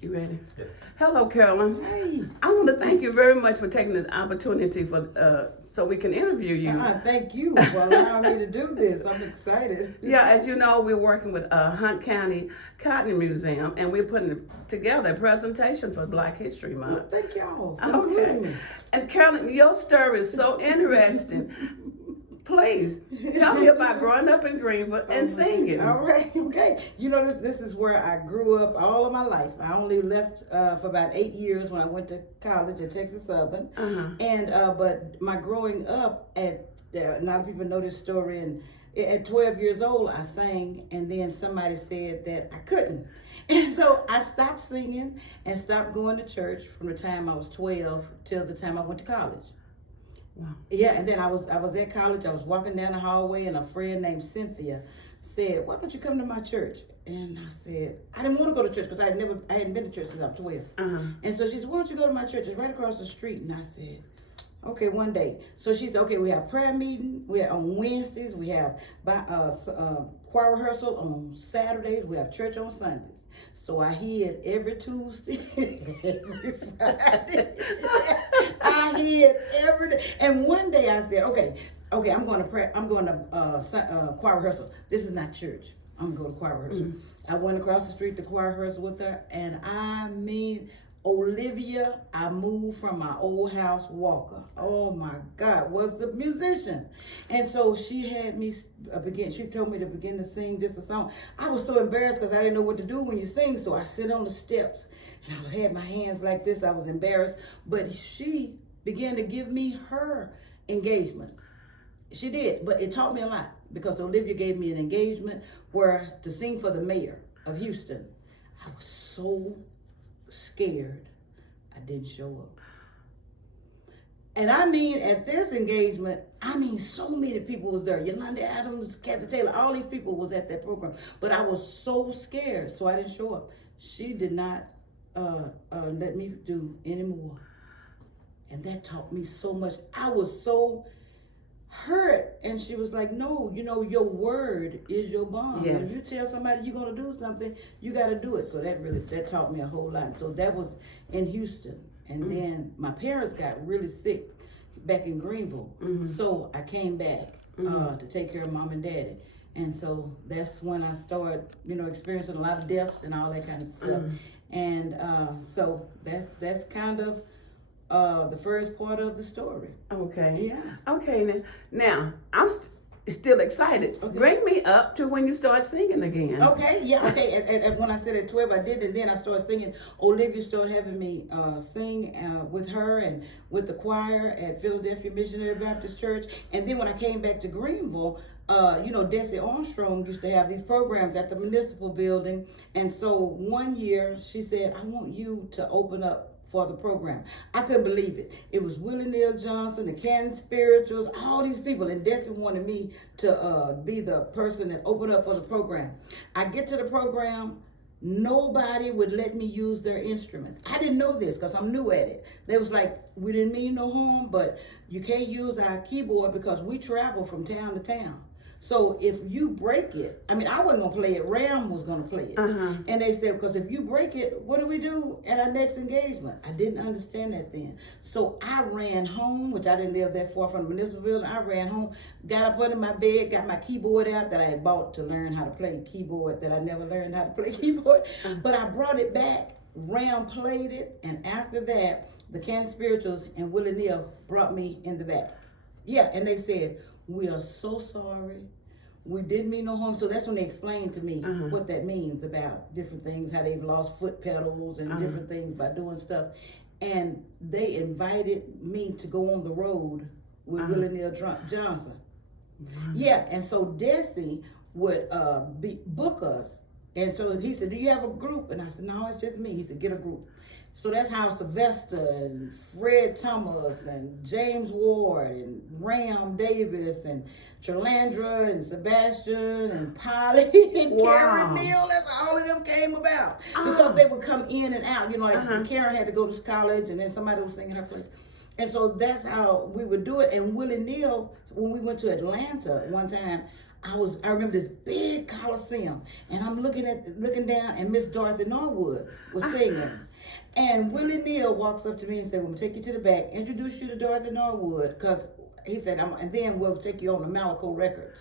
You ready? Yes. Hello, Carolyn. Hey. I want to thank you very much for taking this opportunity for so we can interview you. Thank you for allowing me to do this. I'm excited. Yeah, as you know, we're working with Hunt County Cotton Museum, and we're putting together a presentation for Black History Month. Well, thank y'all for Okay. including me. And Carolyn, your story is so interesting. Please tell me about growing up in Greenville and singing. All right, okay. You know, this is where I grew up all of my life. I only left for about 8 years when I went to college at Texas Southern. And but my growing up at a lot of people know this story. And at 12 years old, I sang, and then somebody said that I couldn't. And so I stopped singing and stopped going to church from the time I was 12 till the time I went to college. Wow. Yeah, and then I was at college. I was walking down the hallway, and a friend named Cynthia said, "Why don't you come to my church?" And I said, I didn't want to go to church because I hadn't been to church since I was 12. And so she said, "Why don't you go to my church? It's right across the street." And I said, "Okay, one day." So she said, "Okay, we have prayer meeting. We have on Wednesdays. We have choir rehearsal on Saturdays. We have church on Sundays." So I hid every Tuesday, every Friday. I hid every day. And one day I said, okay, I'm going to pray. I'm going to choir rehearsal. This is not church. I'm going to go to choir rehearsal. I went across the street to choir rehearsal with her, and I mean, Olivia, I moved from my old house walker. Oh my God, was the musician. And so she had me she told me to begin to sing just a song. I was so embarrassed because I didn't know what to do when you sing. So I sit on the steps and I had my hands like this. I was embarrassed, but she began to give me her engagements. She did, but it taught me a lot because Olivia gave me an engagement where to sing for the mayor of Houston. I was so scared I didn't show up. And I mean, at this engagement, I mean, so many people was there. Yolanda Adams, Kathy Taylor, all these people was at that program. But I was so scared, so I didn't show up. She did not let me do any more. And that taught me so much. I was so hurt, and she was like, "No, you know, your word is your bond. Yes. When you tell somebody you're going to do something, you got to do it." So that taught me a whole lot. So that was in Houston. And then my parents got really sick back in Greenville. So I came back to take care of mom and daddy. And so that's when I started, you know, experiencing a lot of deaths and all that kind of stuff. And so that's kind of the first part of the story. Okay. Yeah. Okay. Now I'm still excited. Okay. Bring me up to when you start singing again. Okay, yeah, okay. And when I said at 12, I did, and then I started singing. Olivia started having me sing with her and with the choir at Philadelphia Missionary Baptist Church. And then when I came back to Greenville, you know, Desi Armstrong used to have these programs at the municipal building. And so one year she said, "I want you to open up for the program." I couldn't believe it. It was Willie Neal Johnson, the Canton Spirituals, all these people, and Desi wanted me to be the person that opened up for the program. I get to the program, nobody would let me use their instruments. I didn't know this because I'm new at it. They was like, "We didn't mean no harm, but you can't use our keyboard because we travel from town to town. So if you break it," I mean, I wasn't going to play it. Ram was going to play it. And they said, "Because if you break it, what do we do at our next engagement?" I didn't understand that then. So I ran home, which I didn't live that far from the municipal building. I ran home, got up under my bed, got my keyboard out that I had bought to learn how to play keyboard, that I never learned how to play keyboard. But I brought it back. Ram played it. And after that, the Canton Spirituals and Willie Neal brought me in the back. Yeah, and they said, "We are so sorry. We didn't mean no harm." So that's when they explained to me what that means about different things, how they've lost foot pedals and different things by doing stuff. And they invited me to go on the road with Willie Neal Johnson. Yeah, and so Desi would book us. And so he said, "Do you have a group?" And I said, "No, it's just me." He said, "Get a group." So that's how Sylvester and Fred Thomas and James Ward and Ram Davis and Trelandra and Sebastian and Polly and Karen Neal, that's how all of them came about. Because they would come in and out. You know, like Karen had to go to college and then somebody was singing her place. And so that's how we would do it. And Willie Neal, when we went to Atlanta one time, I remember this big Coliseum, and I'm looking down, and Miss Dorothy Norwood was singing. And Willie Neal walks up to me and said, "We'll take you to the back, introduce you to Dorothy Norwood, because," he said, "and then we'll take you on the Malaco Records."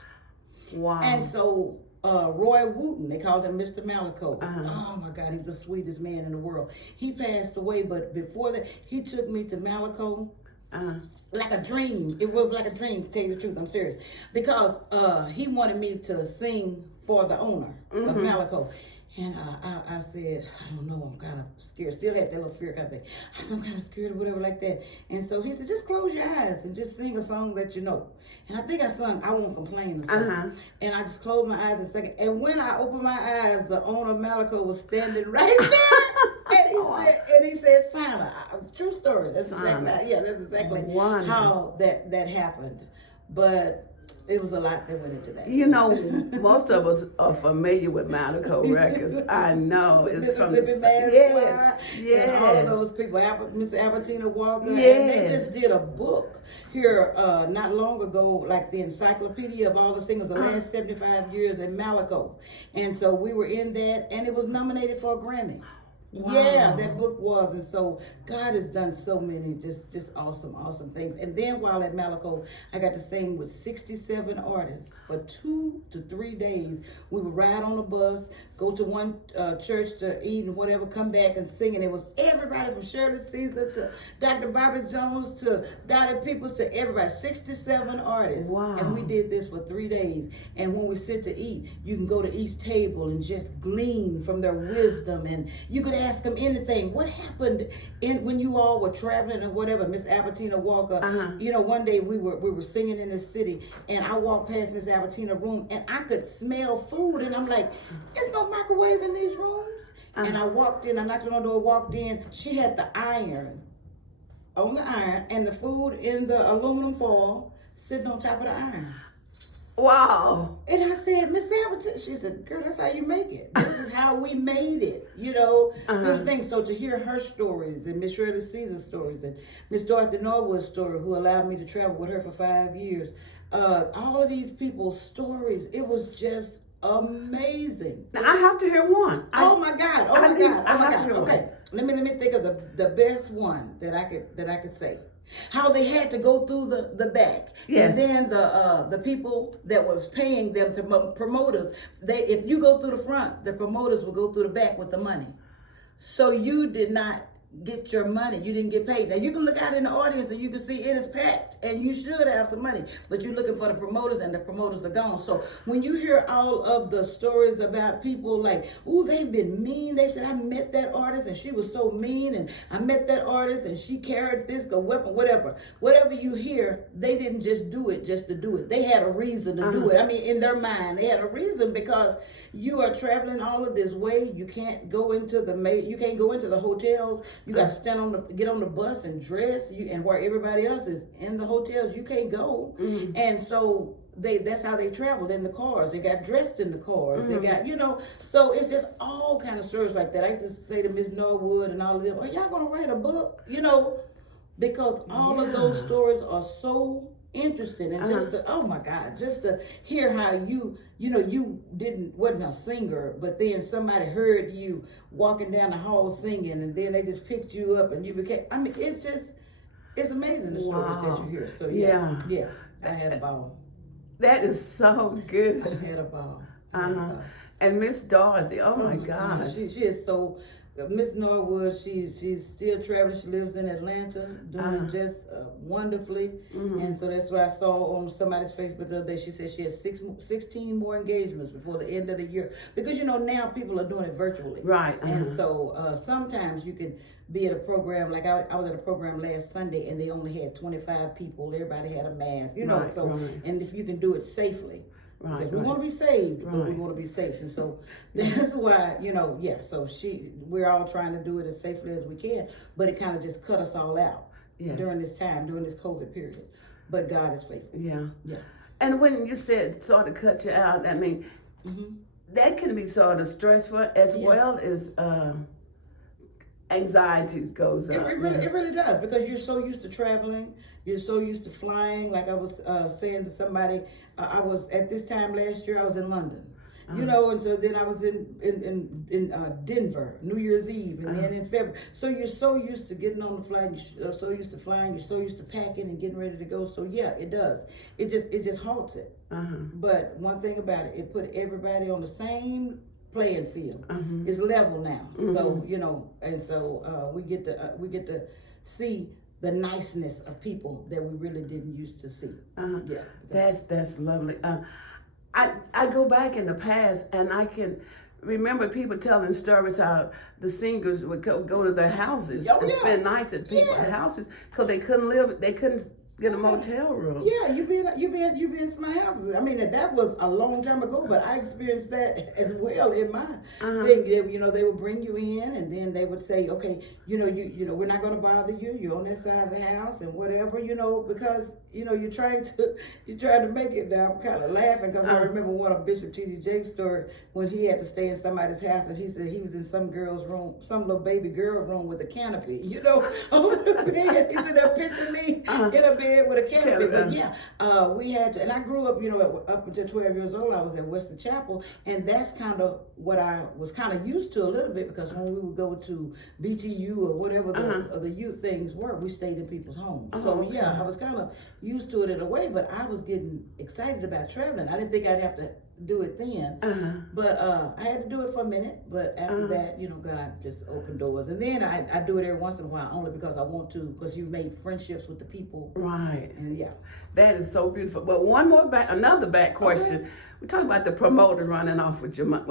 Wow. And so Roy Wooten, they called him Mr. Malaco. Oh my God, he was the sweetest man in the world. He passed away, but before that, he took me to Malaco. Like a dream. It was like a dream, to tell you the truth. I'm serious. Because he wanted me to sing for the owner of Malaco. And I said, "I don't know, I'm kind of scared." Still had that little fear kind of thing. I said, "I'm kind of scared," or whatever like that. And so he said, "Just close your eyes and just sing a song that you know." And I think I sung "I Won't Complain" or something. And I just closed my eyes a second. And when I opened my eyes, the owner of Malaco was standing right there. And he said, "Santa." True story. That's exactly how that happened. But it was a lot that went into that. You know, most of us are familiar with Malaco Records. I know. It's from and all of those people, Miss Albertina Walker. Yes. And they just did a book here not long ago, like the encyclopedia of all the singers, the last 75 years in Malaco. And so we were in that, and it was nominated for a Grammy. Wow. Yeah, that book was. And so God has done so many just awesome things. And then while at Malaco, I got to sing with 67 artists for 2 to 3 days. We would ride on a bus, go to one church to eat and whatever, come back and sing. And it was everybody from Shirley Caesar to Dr. Bobby Jones to Dottie Peoples to everybody, 67 artists. Wow. And we did this for 3 days. And when we sit to eat, you can go to each table and just glean from their wisdom, and you could ask them anything. What happened when you all were traveling or whatever? Miss Albertina Walker, you know, one day we were singing in this city, and I walked past Miss Albertina's room, and I could smell food, and I'm like, "There's no microwave in these rooms." And I walked in, I knocked on the door, walked in. She had the iron on the iron and the food in the aluminum foil sitting on top of the iron. Wow. And I said, "Miss Albertina," she said, "Girl, that's how you make it. This is how we made it." You know, good thing. So to hear her stories, and Miss Shirley Caesar's stories, and Miss Dorothy Norwood's story, who allowed me to travel with her for 5 years, all of these people's stories, it was just amazing. Now, I have to hear one. Oh my God. Okay, let me think of the best one that I could say. How they had to go through the back. Yes. And then the people that was paying them, the promoters, if you go through the front, the promoters will go through the back with the money. So you did not get your money. You didn't get paid. Now you can look out in the audience and you can see it is packed, and you should have some money, but you're looking for the promoters, and the promoters are gone. So when you hear all of the stories about people like, "Oh, they've been mean," they said, "I met that artist and she was so mean, and I met that artist and she carried this weapon," whatever you hear, they didn't just do it just to do it. They had a reason to do it. I mean, in their mind, they had a reason, because you are traveling all of this way. You can't go into the hotels. You got to get on the bus and dress. And where everybody else is in the hotels, you can't go. And so that's how they traveled in the cars. They got dressed in the cars. They got, so it's just all kind of stories like that. I used to say to Miss Norwood and all of them, "Oh, y'all gonna write a book?" Because all of those stories are so interesting, and just to hear how you wasn't a singer, but then somebody heard you walking down the hall singing, and then they just picked you up and you became, it's amazing, the stories that you hear. So yeah, I had a ball. That is so good. I had a ball. And Miss Dorothy, oh my gosh. She is so, Miss Norwood, she's still traveling. She lives in Atlanta, doing just wonderfully. And so that's what I saw on somebody's Facebook the other day. She said she has 16 more engagements before the end of the year. Because, now people are doing it virtually. Right. And so sometimes you can be at a program, like I was at a program last Sunday, and they only had 25 people. Everybody had a mask, and if you can do it safely. Right, we want to be saved, but we want to be safe. And so that's why, so we're all trying to do it as safely as we can, but it kind of just cut us all out during this time, during this COVID period. But God is faithful. Yeah. And when you said sort of cut you out, I mean, that can be sort of stressful as well as anxiety goes up. It really does, because you're so used to traveling, you're so used to flying. Like I was saying to somebody, I was at this time last year, I was in London. You know, and so then I was in Denver, New Year's Eve, and then in February. So you're so used to getting on the flight, you're so used to flying, you're so used to packing and getting ready to go. So yeah, it does. It just halts it. But one thing about it, it put everybody on the same playing field. It's level now. So you know, and so we get to see the niceness of people that we really didn't used to see. Yeah, that's lovely. I go back in the past and I can remember people telling stories how the singers would go to their houses and spend nights at people's houses because they couldn't get a motel room. Yeah, you been in some houses. I mean, that was a long time ago, but I experienced that as well in my thing. You know, they would bring you in, and then they would say, okay, you know, we're not going to bother you. You're on that side of the house, and whatever, you know, because you know you're trying to make it. Now I'm kind of laughing because I remember one of Bishop T.D. Jake's story when he had to stay in somebody's house, and he said he was in some girl's room, some little baby girl room with a canopy, you know, over the bed. He said, "They're picturing me in a bed with a canopy." But yeah, we had to, and I grew up, you know, up until 12 years old, I was at Western Chapel, and that's kind of what I was kind of used to a little bit, because when we would go to BTU or whatever the youth things were, we stayed in people's homes. So yeah, I was kind of used to it in a way, but I was getting excited about traveling. I didn't think I'd have to do it then, but I had to do it for a minute. But after that, you know, God just opened doors, and then I do it every once in a while, only because I want to, because you made friendships with the people, right? And yeah, that is so beautiful. But another back question. Okay. We're talking about the promoter running off with your money.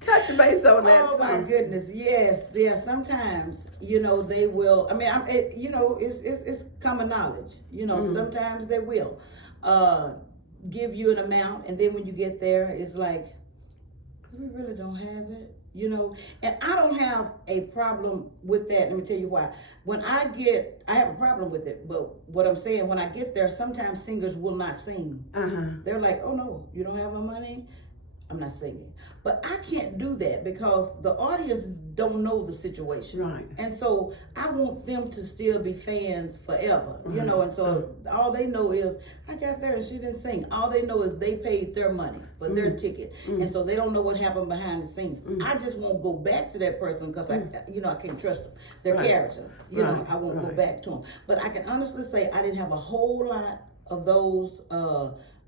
Touch base on that. Oh my goodness, yes. Sometimes, you know, they will. I mean, you know, it's common knowledge. You know, sometimes they will give you an amount, and then when you get there, it's like, we really don't have it. You know, and I don't have a problem with that. Let me tell you why. When I have a problem with it, but what I'm saying, when I get there, sometimes singers will not sing. They're like, oh no, you don't have my money, I'm not singing. But I can't do that because the audience don't know the situation. Right. And so I want them to still be fans forever, you know, and so all they know is, I got there and she didn't sing. All they know is they paid their money for their ticket. And so they don't know what happened behind the scenes. I just won't go back to that person because I can't trust them. Their character, you know, I won't go back to them. But I can honestly say I didn't have a whole lot of those,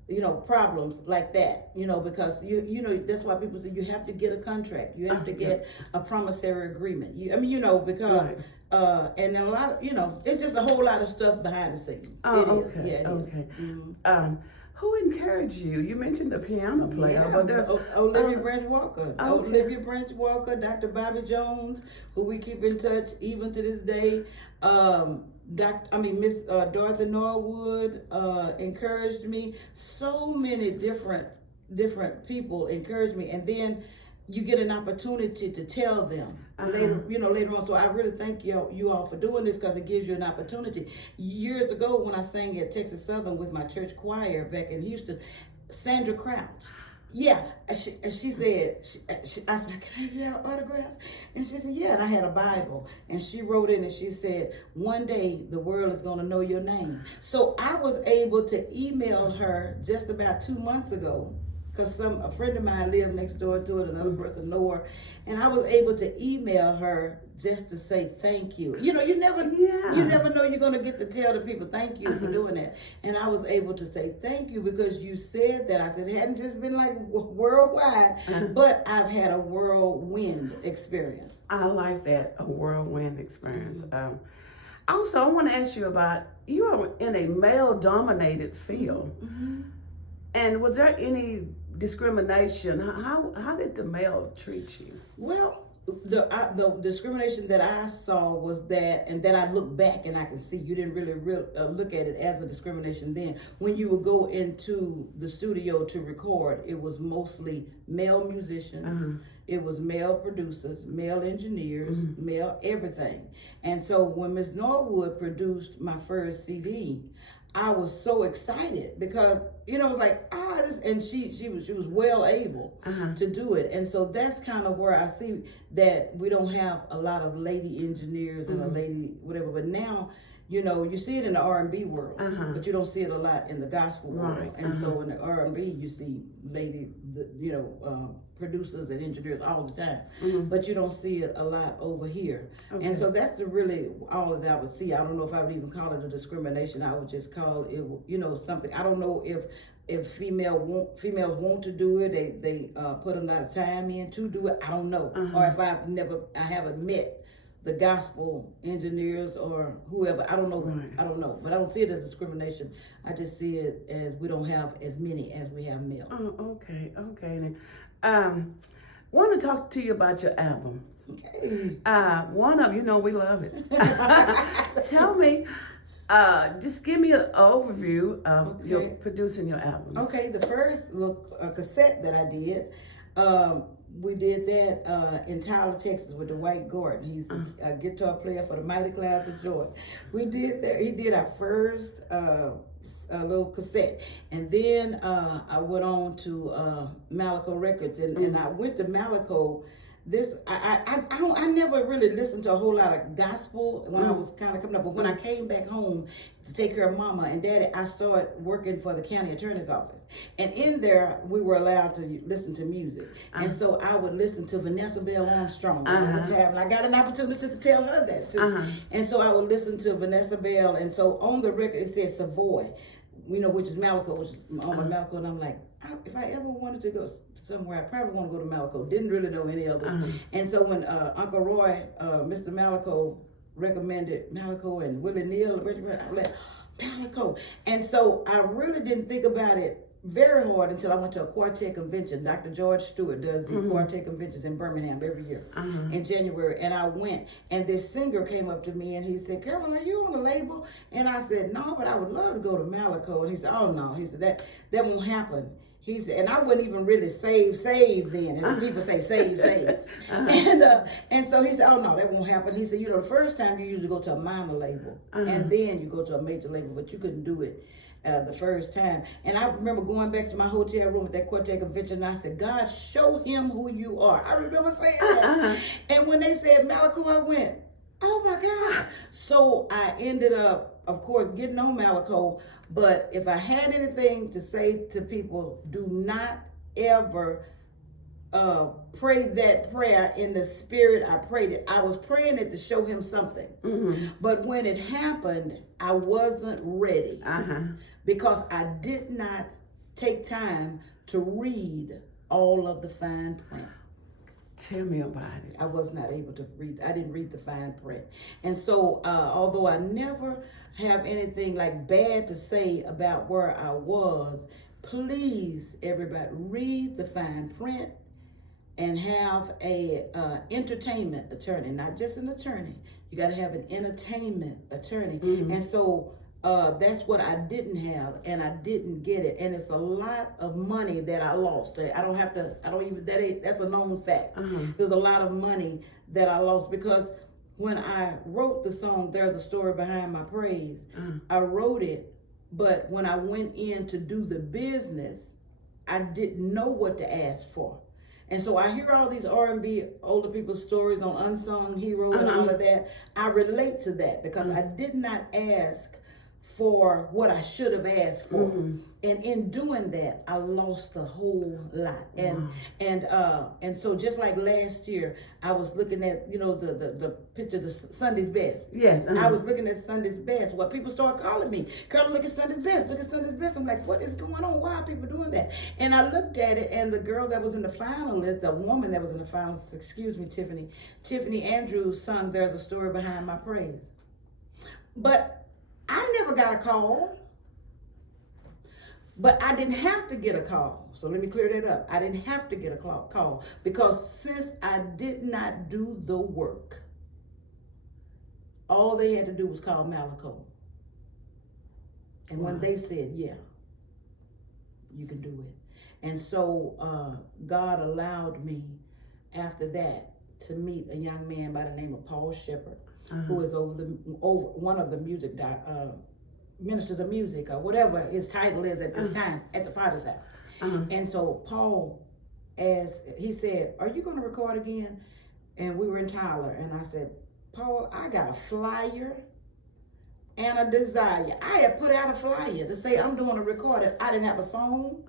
you know, problems like that, you know, because you know, that's why people say you have to get a contract, you have to get a promissory agreement. I mean, you know, because and then a lot of, you know, it's just a whole lot of stuff behind the scenes. Who encouraged you? You mentioned the piano player, but there's Olivia Branch Walker. Olivia Branch Walker, Dr. Bobby Jones, who we keep in touch even to this day. Miss Dorothy Norwood encouraged me. So many different people encouraged me, and then you get an opportunity to tell them later on. So I really thank you all for doing this, because it gives you an opportunity. Years ago, when I sang at Texas Southern with my church choir back in Houston, Sandra Crouch. Yeah, she said, I said, can I have your autograph? And she said, yeah, and I had a Bible. And she wrote in and she said, one day the world is going to know your name. So I was able to email her just about 2 months ago, because a friend of mine lived next door to it, another person know her, and I was able to email her just to say thank you. You know, you never know you're going to get to tell the people thank you for doing that. And I was able to say thank you because you said that. I said it hadn't just been like worldwide, but I've had a whirlwind experience. I like that, a whirlwind experience. Also, I want to ask you about, you are in a male-dominated field, and was there any discrimination? How did the male treat you? Well, the discrimination that I saw was that, and then I look back and I can see you didn't really look at it as a discrimination then. When you would go into the studio to record, it was mostly male musicians, it was male producers, male engineers, male everything. And so when Miss Norwood produced my first CD, I was so excited because it was like this, and she was well able to do it, and so that's kind of where I see that we don't have a lot of lady engineers and a lady whatever, but now. You see it in the R&B world, but you don't see it a lot in the gospel world. And so in the R&B, you see producers and engineers all the time, but you don't see it a lot over here. Okay. And so that's all of that I would see. I don't know if I would even call it a discrimination. I would just call it, something. I don't know if females want to do it, they put a lot of time in to do it. I don't know, or if I haven't met the gospel engineers or whoever. I don't know. Right. I don't know. But I don't see it as discrimination. I just see it as we don't have as many as we have male. Oh, okay. Then. Want to talk to you about your albums. Okay. One of we love it. Tell me, just give me an overview of your producing your albums. Okay, the first cassette that I did, we did that in Tyler, Texas with Dwight Gordon. He's a guitar player for the Mighty Clouds of Joy. We did that. He did our first little cassette. And then I went on to Malaco Records. And I went to Malaco. I never really listened to a whole lot of gospel when I was kind of coming up. But when I came back home to take care of Mama and Daddy, I started working for the county attorney's office. And in there, we were allowed to listen to music. And so I would listen to Vanessa Bell Armstrong all the time. And I got an opportunity to tell her that too. And so I would listen to Vanessa Bell. And so on the record, it says Savoy, which is Malaco, which is on my Malaco. And I'm like, if I ever wanted to go somewhere, I probably want to go to Malaco. Didn't really know any others. And so when Uncle Roy, Mr. Malaco, recommended Malaco and Willie Neal, I was like, Malaco. And so I really didn't think about it very hard until I went to a quartet convention. Dr. George Stewart does the quartet conventions in Birmingham every year in January. And I went, and this singer came up to me and he said, Carolyn, are you on the label? And I said, no, but I would love to go to Malaco. And he said, oh no. He said, that won't happen. He said, and I wasn't even really saved then. And people say save. And so he said, oh no, that won't happen. He said, the first time you usually go to a minor label and then you go to a major label, but you couldn't do it the first time. And I remember going back to my hotel room at that quartet convention and I said, God, show him who you are. I remember saying that. And when they said Malaco, I went, oh my God. So I ended up, of course, getting on Malaco. But if I had anything to say to people, do not ever pray that prayer in the spirit I prayed it. I was praying it to show him something. But when it happened, I wasn't ready because I did not take time to read all of the fine print. Tell me about it. I was not able to read. I didn't read the fine print. And so, although I never have anything like bad to say about where I was, please, everybody, read the fine print and have a entertainment attorney, not just an attorney. You got to have an entertainment attorney. And so that's what I didn't have, and I didn't get it. And it's a lot of money that I lost. That's a known fact. There's a lot of money that I lost because when I wrote the song, There's a Story Behind My Praise, I wrote it, but when I went in to do the business, I didn't know what to ask for. And so I hear all these R&B older people's stories on unsung heroes and all of that. I relate to that because I did not ask for what I should have asked for. And in doing that, I lost a whole lot. And so just like last year, I was looking at, the picture, the Sunday's Best. Yes. I was looking at Sunday's Best. Well, people started calling me, Carolyn, look at Sunday's Best, look at Sunday's Best. I'm like, what is going on? Why are people doing that? And I looked at it, and the girl that was in the finalist, the woman that was in the finalist, excuse me, Tiffany Andrews sung There's a Story Behind My Praise. But I never got a call, but I didn't have to get a call. So let me clear that up. I didn't have to get a call because since I did not do the work, all they had to do was call Malaco. And when they said, yeah, you can do it. And so God allowed me after that to meet a young man by the name of Paul Shepard, who is over one of the ministers of music or whatever his title is at this time at the Potter's house. And so Paul, as he said, are you going to record again? And we were in Tyler, and I said, Paul, I got a flyer and a desire. I had put out a flyer to say I'm doing a recording. I didn't have a song.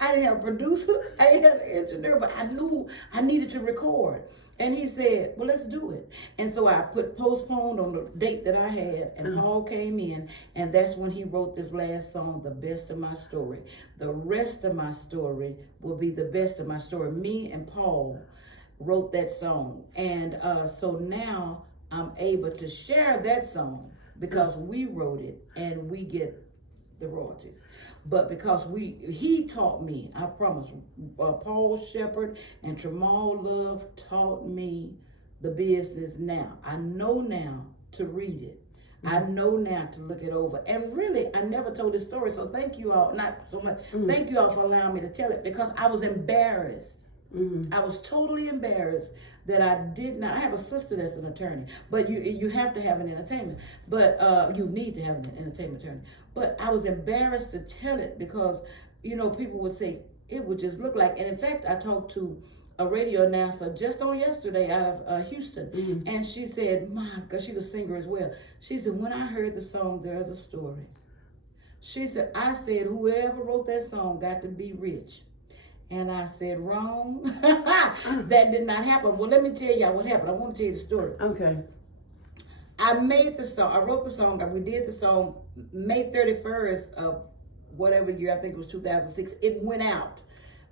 I didn't have a producer. I didn't have an engineer, but I knew I needed to record. And he said, well, let's do it. And so I postponed on the date that I had, and Paul came in, and that's when he wrote this last song, The Best of My Story. The rest of my story will be the best of my story. Me and Paul wrote that song. And so now I'm able to share that song because we wrote it and we get the royalties. But because he taught me, I promise, Paul Shepherd and Tramal Love taught me the business now. I know now to read it. I know now to look it over. And really, I never told this story, so thank you all, not so much, thank you all for allowing me to tell it, because I was embarrassed. I was totally embarrassed that I did not. I have a sister that's an attorney, but you have to have an entertainment, but you need to have an entertainment attorney. But I was embarrassed to tell it because, people would say it would just look like. And in fact, I talked to a radio announcer just on yesterday out of Houston, and she said, because she was a singer as well. She said, when I heard the song, There's a Story. She said, I said, whoever wrote that song got to be rich. And I said, wrong. That did not happen. Well, let me tell y'all what happened. I want to tell you the story. Okay. I made the song. I wrote the song. We did the song May 31st of whatever year. I think it was 2006. It went out.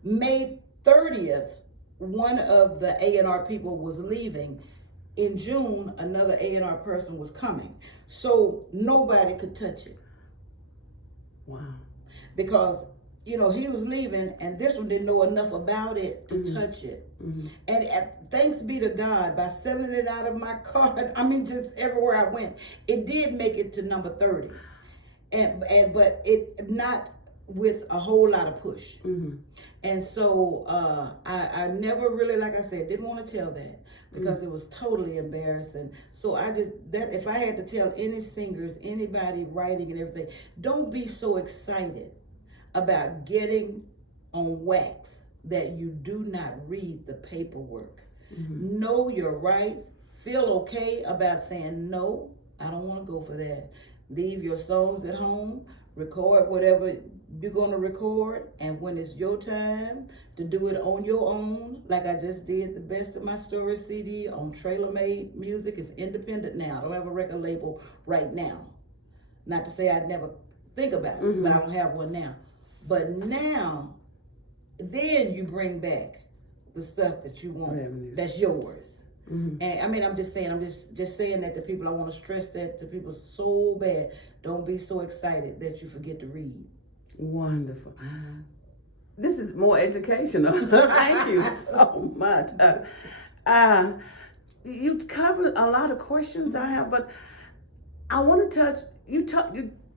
May 30th, one of the A&R people was leaving. In June, another A&R person was coming. So nobody could touch it. Wow. Because he was leaving, and this one didn't know enough about it to touch it. And thanks be to God, by selling it out of my car, just everywhere I went, it did make it to number 30. But it not with a whole lot of push. And so I never really, like I said, didn't want to tell that because it was totally embarrassing. So if I had to tell any singers, anybody writing and everything, don't be so excited about getting on wax that you do not read the paperwork. Know your rights. Feel okay about saying, no, I don't want to go for that. Leave your songs at home. Record whatever you're going to record. And when it's your time to do it on your own, like I just did the Best of My Story CD on Traylor Made Music. It's independent now. I don't have a record label right now. Not to say I'd never think about it, but I don't have one now. But now, then you bring back the stuff that you want, that's yours. And I'm just saying, I'm just saying that to people. I want to stress that to people so bad. Don't be so excited that you forget to read. Wonderful. This is more educational. Thank you so much. You covered a lot of questions I have, but I want to touch, you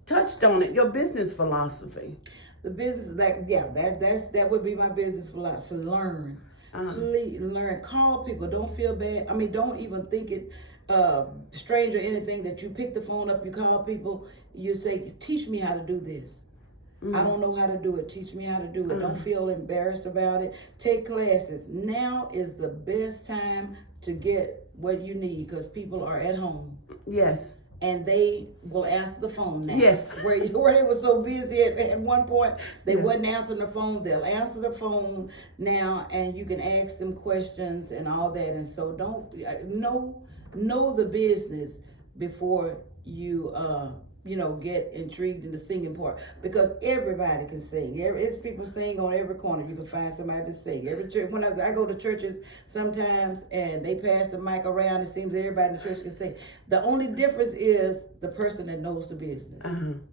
touched on it, your business philosophy. The business, that would be my business philosophy. Learn. Please learn. Call people. Don't feel bad. Don't even think it strange or anything that you pick the phone up, you call people, you say, teach me how to do this. I don't know how to do it. Teach me how to do it. Don't feel embarrassed about it. Take classes. Now is the best time to get what you need because people are at home. Yes. And they will answer the phone now. Yes. Where they were so busy at one point, they wasn't answering the phone. They'll answer the phone now, and you can ask them questions and all that. And so know the business before you get intrigued in the singing part, because everybody can sing. It's people sing on every corner. You can find somebody to sing. Every church. When I go to churches sometimes and they pass the mic around, it seems everybody in the church can sing. The only difference is the person that knows the business.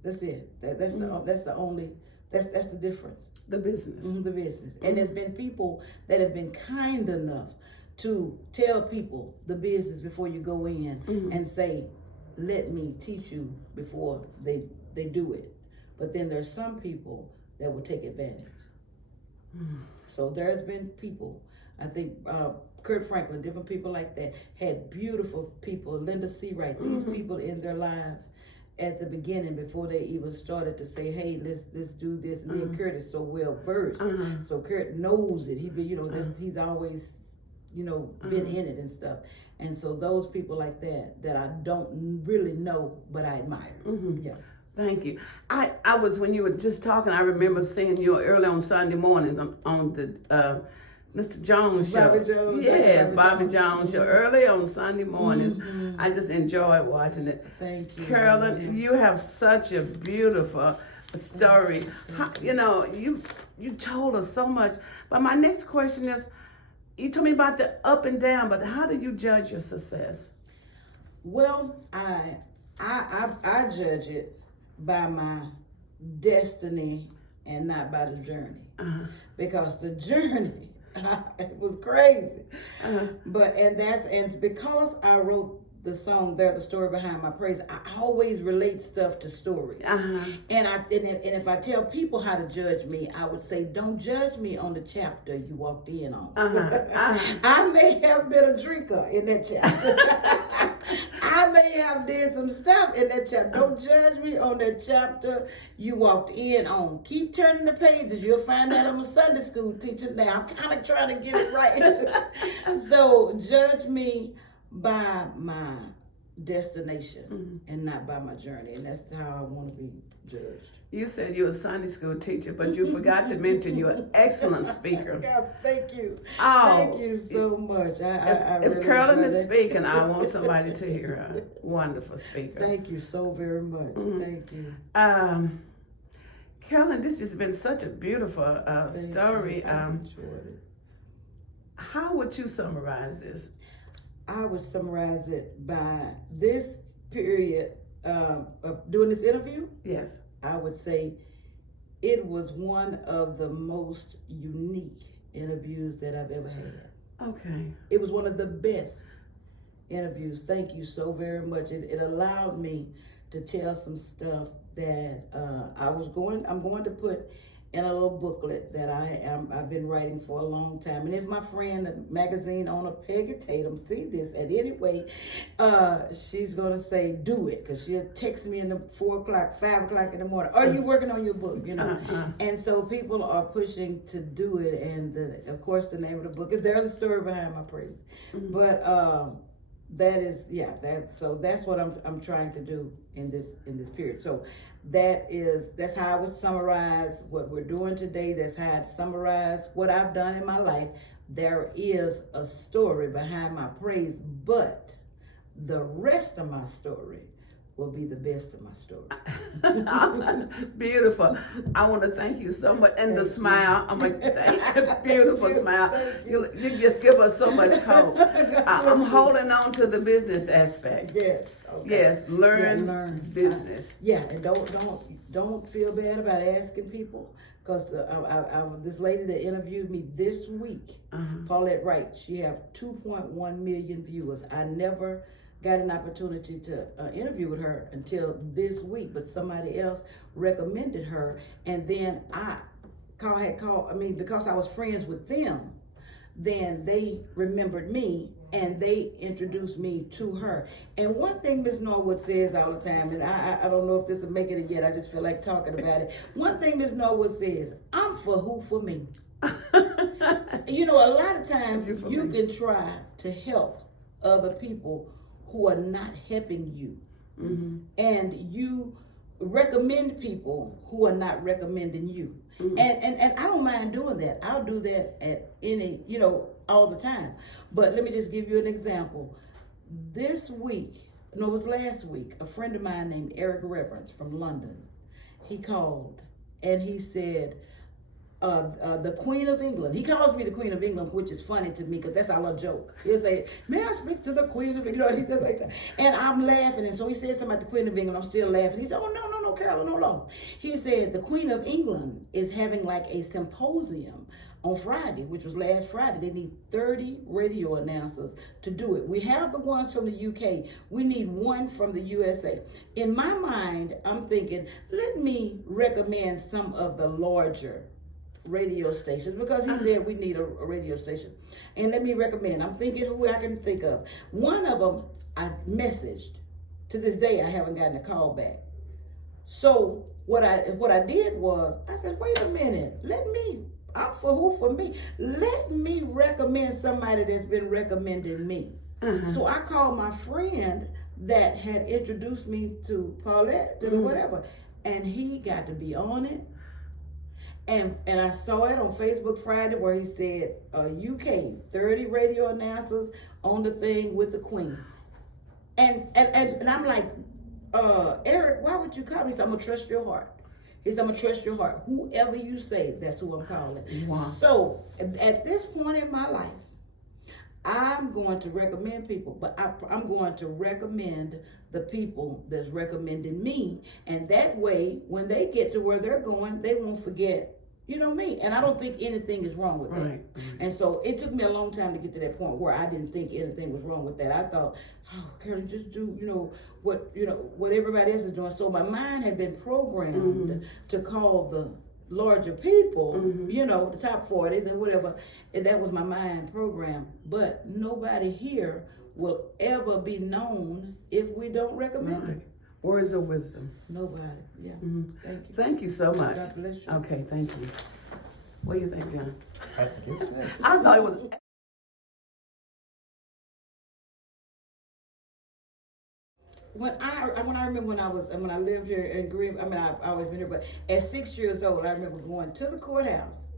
That's it. That's the difference. The business. The business. And there's been people that have been kind enough to tell people the business before you go in and say, let me teach you before they do it. But then there's some people that will take advantage. So there's been people, I think Kurt Franklin, different people like that, had beautiful people, Linda C. Wright, these people in their lives. at the beginning before they even started to say, "Hey, let's do this." And then Kurt is so well versed, so Kurt knows it. He's always, been in it and stuff. And so those people like that I don't really know, but I admire. Yeah. Thank you. I was, when you were just talking, I remember seeing you early on Sunday mornings on the Mr. Jones show. Bobby Jones. Yes, Bobby Jones show. Early on Sunday mornings. I just enjoyed watching it. Thank you. Carolyn, you have such a beautiful story. You told us so much. But my next question is, you told me about the up and down, but how do you judge your success? Well, I judge it by my destiny and not by the journey. Because the journey, it was crazy. But it's because I wrote the song "There the Story Behind My Praise," I always relate stuff to stories. And if I tell people how to judge me, I would say, don't judge me on the chapter you walked in on. I may have been a drinker in that chapter. I may have did some stuff in that chapter. Don't judge me on that chapter you walked in on. Keep turning the pages. You'll find out I'm a Sunday school teacher now. I'm kind of trying to get it right. So judge me by my destination and not by my journey. And that's how I want to be judged. You said you're a Sunday school teacher, but you forgot to mention you're an excellent speaker. God, thank you. Oh, thank you so much. If really Carolyn is enjoy that. speaking, I want somebody to hear her. Wonderful speaker. Thank you so very much. Thank you. Carolyn, this has been such a beautiful story. I enjoyed it. How would you summarize this? I would summarize it by this period of doing this interview. Yes. I would say it was one of the most unique interviews that I've ever had. Okay. It was one of the best interviews. Thank you so very much. It allowed me to tell some stuff that I'm going to put in a little booklet that I've been writing for a long time. And if my friend, the magazine owner, Peggy Tatum, see this at any way, she's going to say, do it. Because she'll text me in the 4 o'clock, 5 o'clock in the morning. Are you working on your book? And so people are pushing to do it. And of course, the name of the book is There's a Story Behind My Praise. But that's what I'm trying to do in this period. So that's how I would summarize what we're doing today. That's how I'd summarize what I've done in my life. There is a story behind my praise, but the rest of my story will be the best of my story. Beautiful. I want to thank you so much. And the smile, I'm like, beautiful smile. You just give us so much hope. I'm holding on to the business aspect. Yes. Okay. Yes. Learn business. And don't feel bad about asking people. Because this lady that interviewed me this week, Paulette Wright, she have 2.1 million viewers. I never got an opportunity to interview with her until this week, but somebody else recommended her, and then because I was friends with them, then they remembered me and they introduced me to her. And one thing Miss Norwood says all the time, and I don't know if this will make it yet, I just feel like talking about it. One thing Miss Norwood says, I'm for who for me. A lot of times you can try to help other people who are not helping you. And you recommend people who are not recommending you. And I don't mind doing that. I'll do that at any, all the time. But let me just give you an example. It was last week, a friend of mine named Eric Reverence from London, he called and he said, the Queen of England. He calls me the Queen of England, which is funny to me because that's our joke. He'll say, may I speak to the Queen of England? He does like that. And I'm laughing. And so he said something about the Queen of England. I'm still laughing. He said, oh, no, Carolyn, hold on. He said, the Queen of England is having like a symposium on Friday, which was last Friday. They need 30 radio announcers to do it. We have the ones from the UK. We need one from the USA. In my mind, I'm thinking, let me recommend some of the larger radio stations, because he said we need a radio station. And let me recommend, I'm thinking who I can think of. One of them I messaged. To this day, I haven't gotten a call back. So what I did was I said, wait a minute, I'm for who? For me. Let me recommend somebody that's been recommending me. So I called my friend that had introduced me to Paulette, to the whatever, and he got to be on it. And I saw it on Facebook Friday where he said, UK, 30 radio announcers on the thing with the Queen. And I'm like, Eric, why would you call me? He said, I'm going to trust your heart. He said, I'm going to trust your heart. Whoever you say, that's who I'm calling. Wow. So at this point in my life, I'm going to recommend people, but I'm going to recommend the people that's recommending me. And that way, when they get to where they're going, they won't forget, me. And I don't think anything is wrong with that. Right. And so it took me a long time to get to that point where I didn't think anything was wrong with that. I thought, Carolyn, just do, what everybody else is doing. So my mind had been programmed to call the larger people, the top 40, whatever, and that was my mind program. But nobody here will ever be known if we don't recommend it. Words of wisdom. Nobody. Yeah. Thank you. Thank you so much. God bless you. Okay, thank you. What do you think, John? I think it's good. I thought it was. When I remember when I lived here in Green, I've always been here, but at 6 years old, I remember going to the courthouse,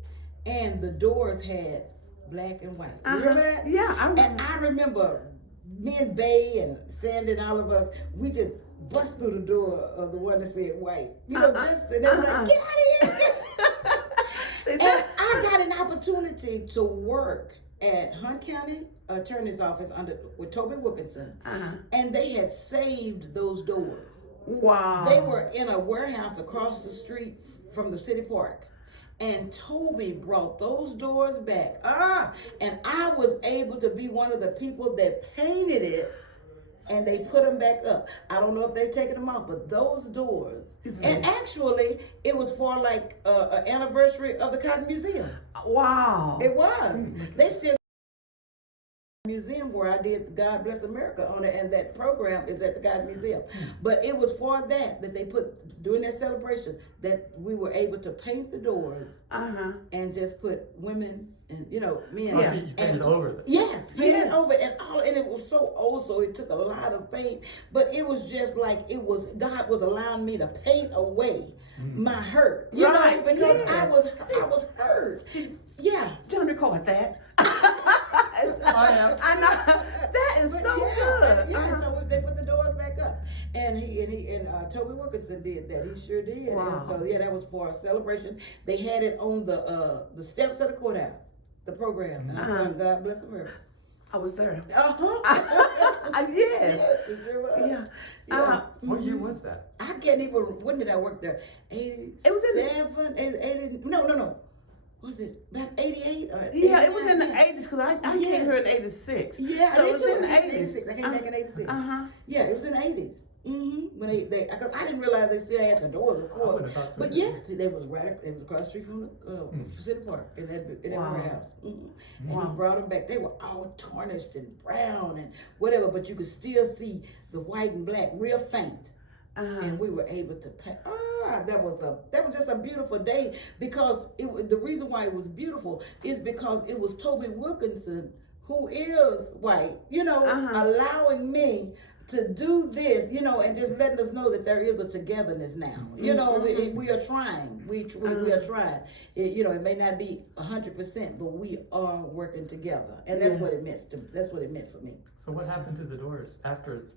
and the doors had black and white. You remember that? Yeah, I remember. And I remember me and Bay and Sandy and all of us, we just bust through the door of the one that said white. And they were like, get out of here. And I got an opportunity to work at Hunt County Attorney's Office with Toby Wilkinson, and they had saved those doors. Wow. They were in a warehouse across the street from the city park, and Toby brought those doors back. And I was able to be one of the people that painted it, and they put them back up. I don't know if they've taken them off, but those doors. And actually, it was for like an anniversary of the Cotton Museum. Wow. It was. They still museum where I did God Bless America on it, and that program is at the Cotton Museum. But it was for that they put during that celebration that we were able to paint the doors and just put women and men. So you painted over them. Yes, painted over and it was so old, so it took a lot of paint. But it was just like God was allowing me to paint away my hurt, you know, because I was hurt. See, yeah, don't record that. I am. I know. That is so good. Yeah, so they put the doors back up. And Toby Wilkinson did that. He sure did. Wow. And so that was for a celebration. They had it on the steps of the courthouse, the program. And I sang God Bless America. I was there. Yes. Yes. It sure was. Yeah. What year was that? I can't even, when did I work there? 87? It was 80, no. Was it about 88 or 89? Yeah, it was in the 80s because I came here in 86. Yeah, so it was in the 80s. 80s. I came back in 86. Yeah, it was in the 80s. When they, because I didn't realize they still had the doors, of course. But yes, they was it was across the street from the city park in that warehouse. And he brought them back. They were all tarnished and brown and whatever, but you could still see the white and black real faint. And we were able to paint. That was just a beautiful day, because the reason why it was beautiful is because it was Toby Wilkinson, who is white, allowing me to do this, and just letting us know that there is a togetherness now. We are trying. We are trying. It may not be 100%, but we are working together, and that's what it meant. That's what it meant for me. So what happened to the doors after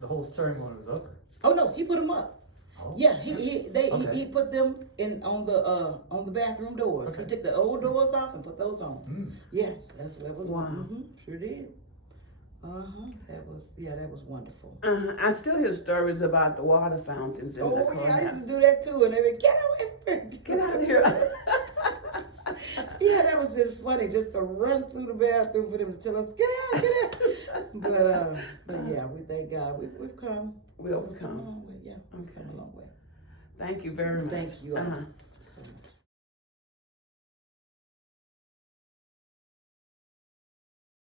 the whole ceremony was over? Oh no, he put them up. Oh. Yeah, he put them on the bathroom doors. Okay. He took the old doors off and put those on. Yes, that was wow. Sure did. That was wonderful. I still hear stories about the water fountains in the courthouse. I used to do that too, and they would get away from me. Get out of here. Yeah, that was just funny, just to run through the bathroom for them to tell us, get out. But yeah, we thank God. We've come. We've come. a long way. Yeah, we've come a long way. Thank you very much. Thank you.